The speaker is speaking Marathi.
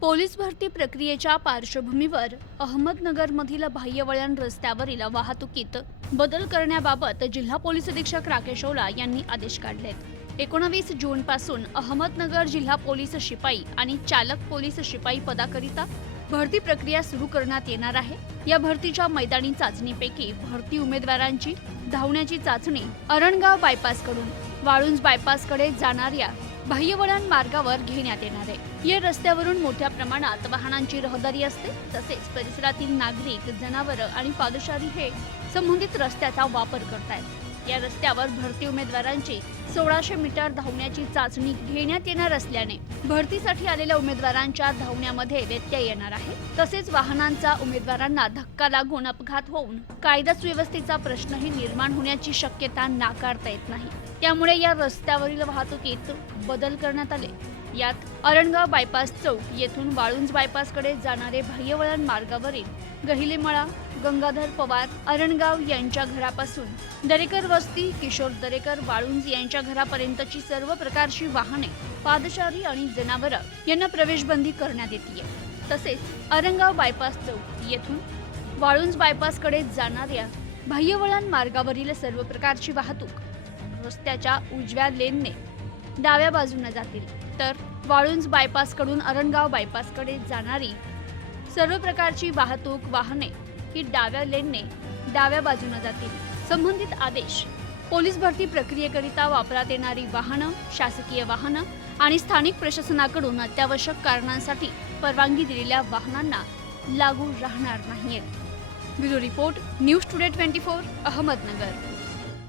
पोलीस भरती प्रक्रियेच्या पार्श्वभूमीवर अहमदनगरमधील बाह्यवळण रस्त्यावरील वाहतुकीत बदल करण्याबाबत जिल्हा पोलीस अधीक्षक राकेश ओला यांनी आदेश काढलेत. एकोणवीस जून पासून अहमदनगर जिल्हा पोलीस शिपाई आणि चालक पोलीस शिपाई पदाकरिता भरती प्रक्रिया सुरू करण्यात येणार आहे. या भरतीच्या मैदानी चाचणीपैकी भरती उमेदवारांची धावण्याची चाचणी अरणगाव बायपासकडून वाळुंज बायपासकडे जाणाऱ्या बाह्यवळण मार्गावर घेण्यात येणार आहे. या रस्त्यावरून मोठ्या प्रमाणात वाहनांची रहदारी असते. तसेच परिसरातील नागरिक जनावरं आणि पादचारी हे संबंधित रस्त्याचा वापर करतायत. या रस्त्यावर भरती उमेदवारांची सोळाशे मीटर धावण्याची चाचणी घेण्यात येणार असल्याने भरतीसाठी आलेल्या उमेदवारांच्या धावण्यामध्ये व्यत्यय येणार आहे. तसेच वाहनांचा उमेदवारांना धक्का लागून अपघात होऊन कायदा सुव्यवस्थेचा प्रश्नही निर्माण होण्याची शक्यता नाकारता येत नाही. त्यामुळे या रस्त्यावरील वाहतुकीत बदल करण्यात आले. यात अरणगाव बायपास चौक येथून वाळुंज बायपासकडे जाणारे बाह्यवळण मार्गावरील गहिलेमळा गंगाधर पवार अरणगाव यांच्या घरापासून दरेकर वस्ती किशोर दरेकर वाळुंज यांच्या घरापर्यंतची सर्व प्रकारची वाहने पादचारी आणि जनावरं यांना प्रवेशबंदी करण्यात येते तसेच अरणगाव बायपास चौक येथून वाळुंज बायपासकडे जाणाऱ्या बाह्यवळण मार्गावरील सर्व प्रकारची वाहतूक रस्त्याच्या उजव्या लेनने डाव्या बाजूने जातील. तर वाळुंज बायपासकडून अरणगाव बायपासकडे जाणारी सर्व प्रकारची वाहतूक वाहने ही डाव्या लेनने डाव्या बाजूने जातील. संबंधित आदेश पोलीस भरती प्रक्रियेकरिता वापरात येणारी वाहनं शासकीय वाहनं आणि स्थानिक प्रशासनाकडून अत्यावश्यक कारणांसाठी परवानगी दिलेल्या वाहनांना लागू राहणार नाहीत bureau report news today twenty four Ahmednagar.